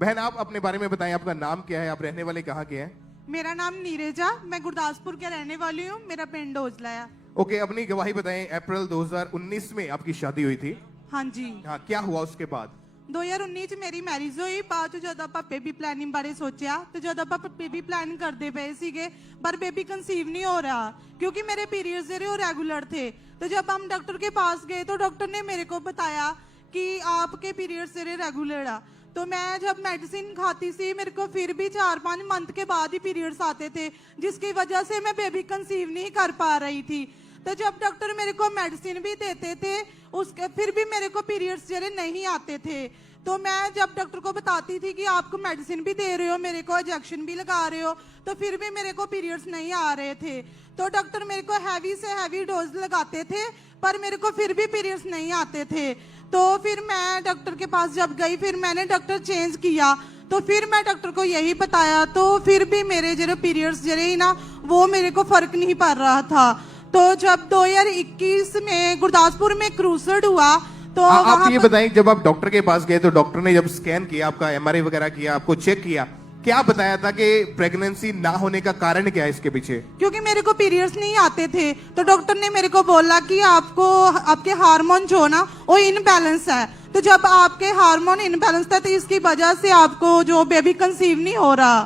बहन आप अपने बारे में बताएं, आपका नाम क्या है, आप रहने वाले कहाँ के हैं? मेरा नाम नीरजा, मैं गुरदासपुर के रहने वाली हूँ। मेरा पिंड ओजला है। ओके, अपनी गवाही बताएं। अप्रैल 2019 में आपकी शादी हुई थी। हाँ जी। हाँ, क्या हुआ उसके बाद? 2019 मेरी मैरिज हुई। बाद जब ਆਪਾਂ ਬੇਬੀ ਪਲਾਨਿੰਗ ਬਾਰੇ ਸੋਚਿਆ ਤੇ ਜਦ ਆਪਾਂ ਬੇਬੀ ਪਲਾਨ ਕਰਦੇ ਪਏ ਸੀਗੇ पर बेबी कंसीव नहीं हो रहा क्योंकि मेरे पीरियड्स जो वो रेगुलर थे। तो जब हम डॉक्टर के पास गए तो डॉक्टर ने मेरे को बताया कि आपके पीरियड्स जो रेगुलर आ। तो मैं जब मेडिसिन खाती सी मेरे को फिर भी 4-5 मंथ के बाद ही पीरियड्स आते थे, जिसकी वजह से मैं बेबी कंसीव नहीं कर पा रही थी। तो जब डॉक्टर मेरे को मेडिसिन भी देते थे उसके फिर भी मेरे को पीरियड्स जरे नहीं आते थे। तो मैं जब डॉक्टर को बताती थी कि आपको मेडिसिन भी दे रहे हो, मेरे को इंजेक्शन भी लगा रहे हो, तो फिर भी मेरे को पीरियड्स नहीं आ रहे थे। तो डॉक्टर मेरे को हैवी से हैवी डोज लगाते थे पर मेरे को फिर भी पीरियड्स नहीं आते थे। तो फिर मैं डॉक्टर के पास जब गई फिर मैंने डॉक्टर चेंज किया। तो फिर मैं डॉक्टर को यही बताया तो फिर भी मेरे जो पीरियड्स जरे ना वो मेरे को फर्क नहीं पड़ रहा था। तो जब 2021 में गुरदासपुर में क्रूसर्ड हुआ तो आप ये बताएं, जब आप डॉक्टर के पास गए तो डॉक्टर ने जब स्कैन किया, आपका एमआरआई वगैरह किया, आपको चेक किया, क्या बताया था कि प्रेगनेंसी ना होने का कारण क्या है इसके पीछे? क्योंकि मेरे को पीरियड्स नहीं आते थे तो डॉक्टर ने मेरे को बोला कि आपको आपके हार्मोन जो ना वो इनबैलेंस है। तो जब आपके हार्मोन इनबैलेंस था तो इसकी वजह से आपको जो बेबी कंसीव नहीं हो रहा।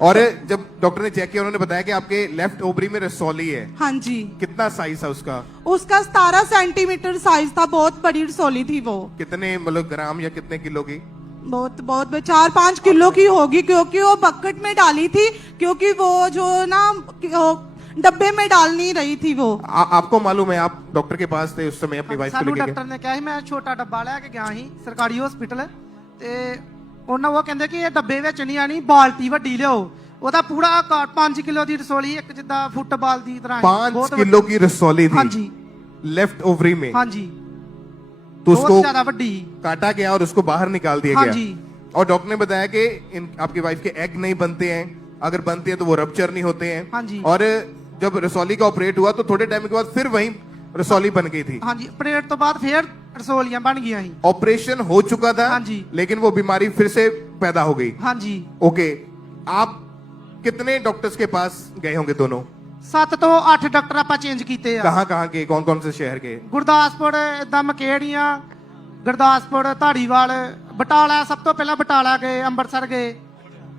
और जब डॉक्टर ने चेक किया उन्होंने बताया कि आपके लेफ्ट ओवरी में रसौली है। हाँ जी। कितना साइज था उसका? उसका 17 सेंटीमीटर साइज था, बहुत बड़ी रसौली थी वो। कितने मतलब ग्राम या कितने किलो की? बहुत बहुत 4-5 किलो की होगी क्योंकि वो बकेट में डाली थी, क्योंकि वो जो ना डब्बे में डाल नहीं रही थी वो। आपको मालूम है, आप डॉक्टर के पास थे उस समय अपनी वाइफ को लेके? डॉक्टर ने कहा ही मैं छोटा डब्बा लेके गया ही सरकारी हॉस्पिटल ते ਉਹਨਾਂ ਉਹ ਕਹਿੰਦੇ ਕਿ ਇਹ ਡੱਬੇ ਵਿੱਚ ਨਹੀਂ ਆਣੀ, ਬਾਲਟੀ ਵੱਡੀ ਲਿਓ। ਉਹਦਾ ਪੂਰਾ 5 ਕਿਲੋ ਦੀ ਰਸੋਲੀ, ਇੱਕ ਜਿੱਦਾਂ ਫੁੱਟਬਾਲ ਦੀ ਤਰ੍ਹਾਂ 5 किलो की रसौली थी। हाँ जी। लेफ्ट ओवरी में? हाँ जी। तो उसको ज्यादा ਵੱਡੀ काटा गया और उसको बाहर निकाल दिया हाँ गया। जी। और डॉक्टर ने बताया कि आपकी वाइफ के एग नहीं बनते हैं, अगर बनते हैं तो वो रप्चर नहीं होते हैं। हाँ जी। और जब रसौली का ऑपरेट हुआ तो थोड़े टाइम के बाद फिर वही रसौली बन गई थी। हाँ जी। ऑपरेट तो बाद फिर रसोलियां बन गई ही। ऑपरेशन हो चुका था। हाँ जी। लेकिन वो बीमारी फिर से पैदा हो गई। हाँ जी। ओके, आप कितने डॉक्टर्स के पास गए होंगे दोनों? 7 ਤੋਂ 8 ਡਾਕਟਰ ਆਪਾਂ ਚੇਂਜ ਕੀਤੇ ਆ। कहाँ के, कौन कौन से शहर के? ਗੁਰਦਾਸਪੁਰ, ਇਦਾਂ ਮਕੇੜੀਆਂ, ਗੁਰਦਾਸਪੁਰ, ਧਾਰੀਵਾਲ, ਬਟਾਲਾ, ਸਭ ਤੋਂ ਪਹਿਲਾਂ ਬਟਾਲਾ ਗਏ, ਅੰਮ੍ਰਿਤਸਰ ਗਏ।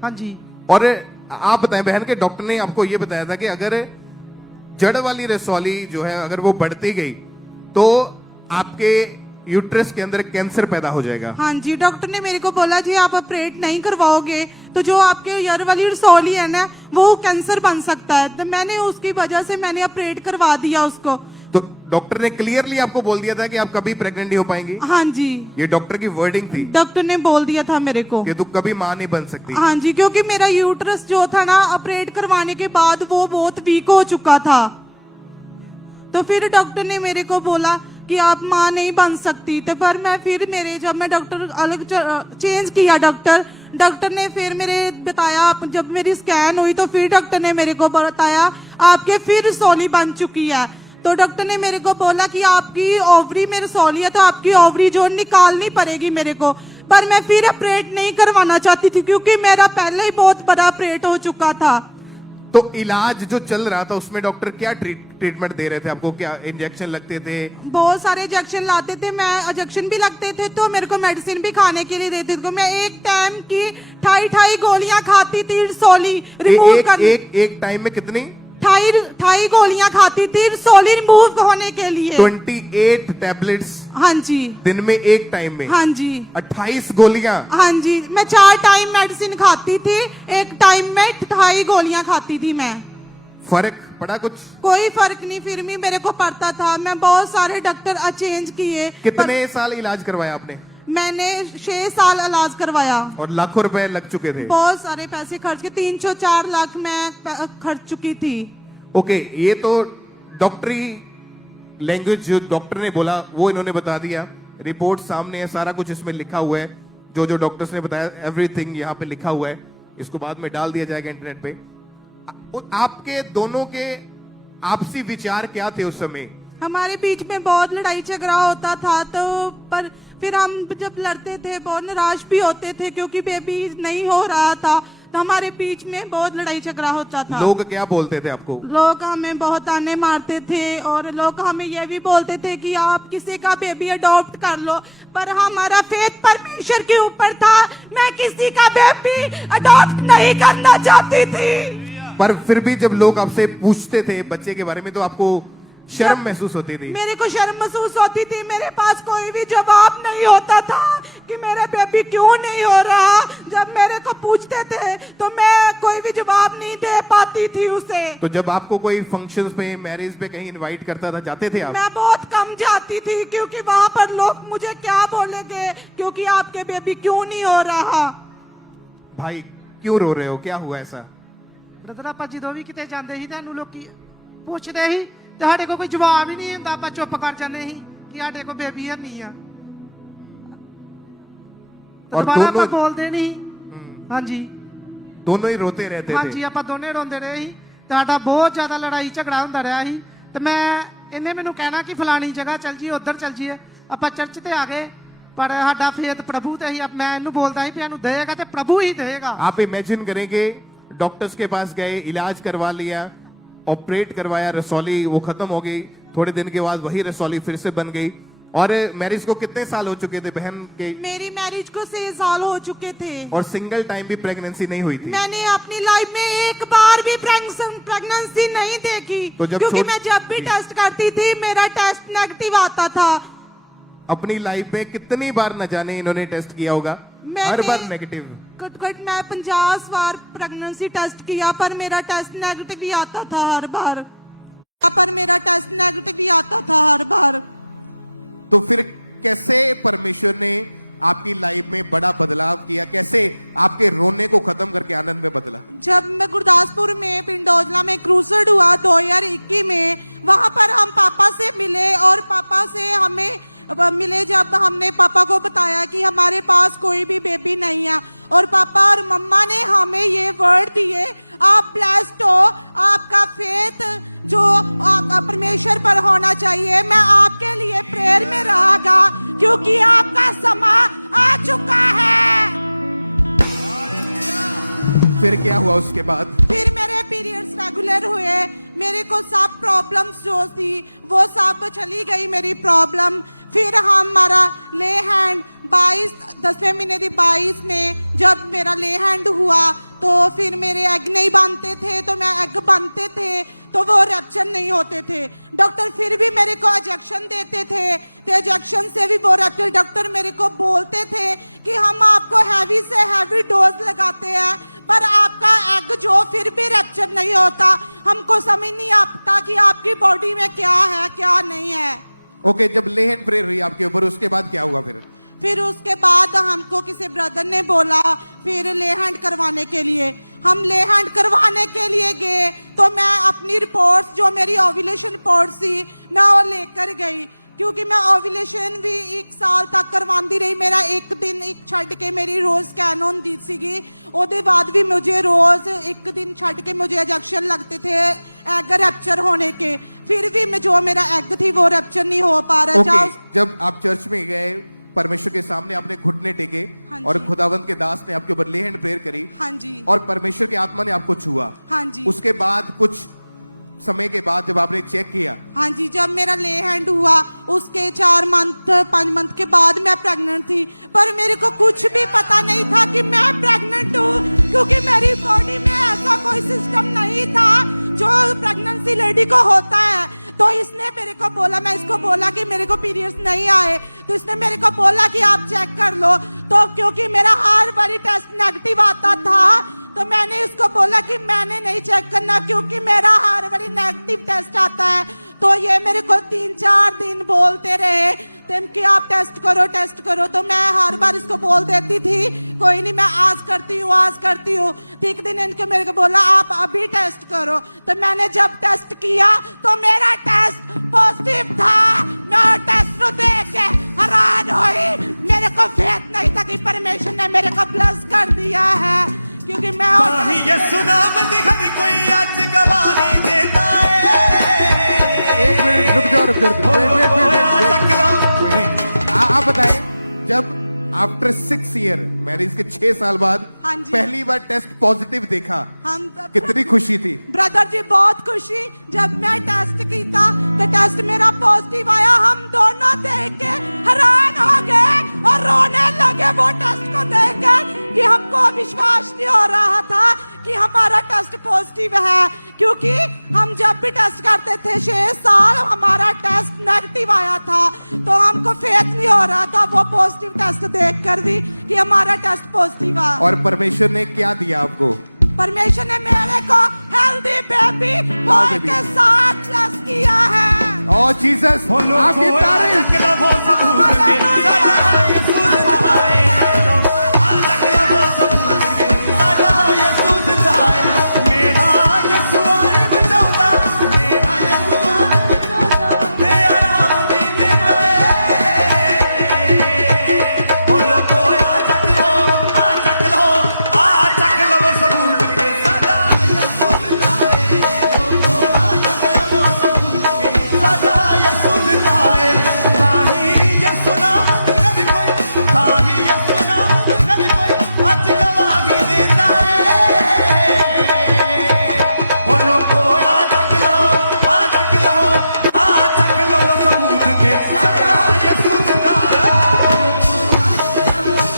हाँ जी। और आप बताएं बहन के डॉक्टर ने आपको ये बताया था कि अगर जड़ वाली रसौली जो है अगर वो बढ़ती गई तो आपके यूट्रस के अंदर कैंसर पैदा हो जाएगा। हाँ जी, डॉक्टर ने मेरे को बोला जी आप ऑपरेट नहीं करवाओगे तो जो आपके यर वाली रसौली है ना वो कैंसर बन सकता है। तो मैंने उसकी वजह से मैंने ऑपरेट करवा दिया उसको। तो डॉक्टर ने क्लियरली आपको बोल दिया था कि आप कभी प्रेग्नेंट नहीं हो पाएंगी? हाँ जी। ये डॉक्टर की वर्डिंग थी? डॉक्टर ने बोल दिया था मेरे को कि तू कभी मां नहीं बन सकती। हाँ जी, क्योंकि मेरा यूट्रस जो था ना ऑपरेट करवाने के बाद वो बहुत वीक हो चुका था। तो फिर डॉक्टर ने मेरे को बोला कि आप मां नहीं बन सकती। तो पर मैं फिर जब मैं डॉक्टर अलग चेंज किया डॉक्टर ने फिर मेरे बताया, जब मेरी स्कैन हुई तो फिर डॉक्टर ने मेरे को बताया आपके फिर रसौली बन चुकी है। तो डॉक्टर ने मेरे को बोला कि आपकी ओवरी में रसौली है तो आपकी ओवरी जो निकालनी पड़ेगी मेरे को। पर मैं फिर ऑपरेट नहीं करवाना चाहती थी क्योंकि मेरा पहले ही बहुत बड़ा ऑपरेट हो चुका था। तो इलाज जो चल रहा था उसमें डॉक्टर क्या ट्रीटमेंट दे रहे थे आपको? क्या इंजेक्शन लगते थे? बहुत सारे इंजेक्शन लाते थे, मैं इंजेक्शन भी लगते थे तो मेरे को मेडिसिन भी खाने के लिए देते थे। मैं एक टाइम की 28 गोलियां खाती थी रसौली रिमूव करने। एक टाइम में कितनी? 28 गोलियां खाती थी रसौली रिमूव होने के लिए। 28 टैबलेट्स? हाँ जी। दिन में एक टाइम में? हाँ जी। 28 गोलियां? हाँ जी, मैं 4 टाइम मेडिसिन खाती थी, एक टाइम में 28 गोलियां खाती थी मैं। फर्क पड़ा कुछ? कोई फर्क नहीं फिर भी मेरे को पड़ता था। मैं बहुत सारे डॉक्टर चेंज किए। कितने साल इलाज करवाया आपने? मैंने 6 साल इलाज करवाया और लाखों रुपए लग चुके थे? बहुत सारे पैसे खर्च के 304 लाख मैं खर्च चुकी थी। ओके, ये तो डॉक्टरी लैंग्वेज जो डॉक्टर ने बोला वो इन्होंने बता दिया। रिपोर्ट सामने है, सारा कुछ इसमें लिखा हुआ है, जो जो डॉक्टर्स ने बताया एवरीथिंग यहाँ पे लिखा हुआ है। इसको बाद में डाल दिया जाएगा इंटरनेट पे। आपके दोनों के आपसी विचार क्या थे उस समय हमारे बीच में बहुत लड़ाई झगड़ा होता था, तो पर फिर हम जब लड़ते थे बहुत निराश भी होते थे क्योंकि बेबी नहीं हो रहा था, तो हमारे बीच में बहुत लड़ाई झगड़ा होता था। लोग क्या बोलते थे आपको? लोग हमें बहुत ताने मारते थे और लोग हमें ये भी बोलते थे कि आप किसी का बेबी अडॉप्ट कर लो, पर हमारा फेथ परमेश्वर के ऊपर था। मैं किसी का बेबी अडॉप्ट नहीं करना चाहती थी। पर फिर भी जब लोग आपसे पूछते थे बच्चे के बारे में तो आपको शर्म महसूस होती थी? मेरे को शर्म महसूस होती थी, मेरे पास कोई भी जवाब नहीं होता था कि मेरा बेबी क्यों नहीं हो रहा। जब मेरे को पूछते थे तो मैं कोई भी जवाब नहीं दे पाती थी उसे। तो जब आपको कोई फंक्शंस पे, मैरिज पे कहीं इनवाइट करता था, जाते थे आप? मैं बहुत कम जाती थी क्योंकि वहां पर लोग मुझे क्या बोलेंगे, क्योंकि आपके बेबी क्यों नहीं हो रहा। भाई क्यों रो रहे हो, क्या हुआ ऐसा? ਬ੍ਰਦਰ ਆਪਾਂ ਜਦੋਂ ਵੀ ਕਿਤੇ ਜਾਂਦੇ ਸੀ ਤੁਹਾਨੂੰ ਲੋਕੀ ਪੁੱਛਦੇ ਸੀ ਤੇ ਸਾਡੇ ਕੋਲ ਕੋਈ ਜਵਾਬ ਹੀ ਨਹੀਂ ਹੁੰਦਾ, ਆਪਾਂ ਚੁੱਪ ਕਰ ਜਾਂਦੇ ਸੀ ਕਿ ਸਾਡੇ ਕੋਲ ਬੇਬੀ ਹੈ ਨਹੀਂ ਆ। और ਦੁਬਾਰਾ ਆਪਾਂ दोनों ਬੋਲਦੇ ਨਹੀਂ। ਹਾਂਜੀ दोनों ही रोते रहते थे? ਹਾਂਜੀ ਆਪਾਂ ਦੋਨੇ ਰੋਂਦੇ ਰਹੇ ਸੀ ਤੇ ਸਾਡਾ ਬਹੁਤ ਜ਼ਿਆਦਾ ਲੜਾਈ ਝਗੜਾ ਹੁੰਦਾ ਰਿਹਾ ਸੀ ਤੇ ਮੈਂ ਇਹਨੇ ਮੈਨੂੰ ਕਹਿਣਾ ਕਿ ਫਲਾਣੀ ਜਗ੍ਹਾ ਚੱਲ ਜੀ, ਉੱਧਰ ਚੱਲ ਜੀ। ਆਪਾਂ ਚਰਚ ਤੇ ਆ ਗਏ ਪਰ ਸਾਡਾ ਫੇਥ ਪ੍ਰਭੂ ਤੇ ਹੀ। ਮੈਂ ਇਹਨੂੰ ਬੋਲਦਾ ਸੀ ਵੀ ਇਹਨੂੰ ਦੇਗਾ ਤੇ ਪ੍ਰਭੂ ਹੀ ਦੇਗਾ। आप इमेजिन करेंगे डॉक्टर्स के पास गए, इलाज करवा लिया, ऑपरेट करवाया, रसौली वो खत्म हो गई, थोड़े दिन के बाद वही रसौली फिर से बन गई। और मैरिज को कितने साल हो चुके थे बहन के? मेरी मैरिज को 6 साल हो चुके थे और सिंगल टाइम भी प्रेगनेंसी नहीं हुई थी? मैंने अपनी लाइफ में एक बार भी प्रेगनेंसी नहीं देखी। तो जब क्योंकि मैं जब भी टेस्ट करती थी मेरा टेस्ट नेगेटिव आता था। अपनी लाइफ में कितनी बार न जाने इन्होंने टेस्ट किया होगा, हर बार नेगेटिव। घट मैं 50 बार प्रेगनेंसी टेस्ट किया पर मेरा टेस्ट नेगेटिव ही आता था हर बार। पर मेरा टेस्ट नेगेटिव ही आता था हर बार। तो फिर कैसे परमेश्वर ने आपकी लाइफ में बड़ा बदलाव किया, कैसे आपके रोने को खत्म करके आनंद में बदला? जब मैं गुरदासपुर में पिंडोजला में क्रूसड हुआ 2021 में, वहां पर हम पापा से मिले और पापा से हमें मिले जब हमने पापा को बताया कि हमारे पास कोई भी बेबी नहीं है, और पापा और मम्मा ने हमें ये वर्ड दिए, आप ब्लेस्ड हो, आपका फेथ जो परमेश्वर पर होना चाहिए। मैं आपके लिए प्रेयर में रहागा क्योंकि आपका समय आ चुका है। फिर क्या हुआ उसके बाद? फिर मेरे पीरियड्स रेगुलर हुए, मेरे को सब प्रॉब्लम्स जो थी वो सब चली गई मेरी प्रॉब्लम। फिर हमारा ले हैंड 10वें महीने की 22 में जब मेरा ले हैंड हुआ तो फिर मेरे एग नहीं बनते थे, तो मैं एग बनते थे तो वो रैप्चर नहीं होते थे। डॉक्टर फिर भी मेरे को इंजेक्शन देते थे, तो इंजेक्शन से भी वो रैप्चर। डॉक्टर मेरे को बोलते थे कि हम आपको हैवी से हैवी डोज लगाते हैं पर आपका एग जो फिर भी रैप्चर नहीं होता। हमको समझ नहीं आता कि आपकी बॉडी में क्या है क्या नहीं है। ओके, जब ले हैंड प्रेयर हुई आपके ऊपर, उसके बाद क्या हुआ फिर उसके बाद हमको किसी ब्रदर ने बोला फिर ले हैंड करवाने के लिए। हम ले हैंड करवाने के लिए गए तो मैं अपनी रिपोर्ट्स जो मेरी ओव्यूलेशन रिपोर्ट थी मैं वो लेकर गई, क्योंकि मैं ओव्यूलेशन भी 1 साल तक करवाती रही। मेरा एक दिन एक छड़ के मेरी रोज स्कैन होती सीगी, ओदे बाद भी मुझे रोज एक दिन छड़ के मुझे इंजेक्शन लगते थे एग रैप्चर होने के। फिर भी मैं जो मेरा एग थी वो रैप्चर नहीं हो पा रहा। ओके, जब आप चर्च में गए परमेश्वर के सामने आपने घुटने टेके और खुदावंत के दास ने आपके ऊपर ले हैंड प्रेयर करी, हाँ जी, और परमेश्वर की आत्मा ने आपको छुआ, हाँ जी। उसके बाद कुछ समय के बाद जब आपने चेक किया, हाँ जी, जब मेरा ले हैंड हुआ उसके 5 मंथ के बाद मैं प्रेग्नेंट थी, पर मेरे को कुछ भी पता नहीं था कि मैं प्रेग्नेंट हूँ, क्योंकि मेरी बॉडी में ऐसा कोई सिस्टम नहीं था जो प्रेगनेंसी लेडी को होता है। तो इसने मेरे को बोला, मैं इसको बोला कि मेरे को पीरियड्स नहीं आए, तो इसने मेरे को बोला कि आप चेक कर लो। तो क्योंकि मेरा हर बारी टेस्ट नेगेटिव आता था तो मैंने उसको बोला कि मैंने नहीं चेक करना क्योंकि मेरा हर बारी नेगेटिव टेस्ट आता है। तो ये मेरे को 3-4 दिन बोलते रहे तुम कि आप टेस्ट करो। तो मैं हर बार इसको बोल देती थी कोई नहीं मैं आज करती हूँ। ठीक दिन इनको मेरे को बोला आप अभी टेस्ट करो। तो मैंने जब टेस्ट किया तो मेरा टेस्ट पॉजिटिव था। मैं टेस्ट को देख के हैरान हुई, मेरे को फेथ नहीं था कि परमेश्वर ने मेरे को ब्लेस कर दिया है, क्योंकि मैं ये सुनाम दिखा कोई आज गवाही देता है। एक मिनट रुक जाओ। और आप बताएं, जब आफ्टर 6 ईयर मैरिज के 6 साल बाद हाँ जी। पहली बार टेस्ट पॉजिटिव देखा, हम कितनी खुशी थी? ब्रदर जी बहुत खुशी, जब मैं टेस्ट किया तो टेस्ट मेरा पॉजिटिव आया, हम दोनों देख के हैरान हो गए और रोने लगे वो टेस्ट को देख के कि हमको विश्वास नहीं हो रहा था कि हमारा टेस्ट पॉजिटिव है, क्योंकि हम जब भी टेस्ट करते थे 6 साल हमारा टेस्ट नेगेटिव आया था, तो हमको फेथ नहीं हो रहा था वो पॉजिटिव टेस्ट देखकर भी कि हमारा टेस्ट पॉजिटिव है। और परमेश्वर ने क्या दिया आपको? परमेश्वर ने मेरे को हेल्दी बेबी बॉय baby। के साथ ब्लेस किया है। ओ जीसस, आपकी तारीफ। हालेलुया।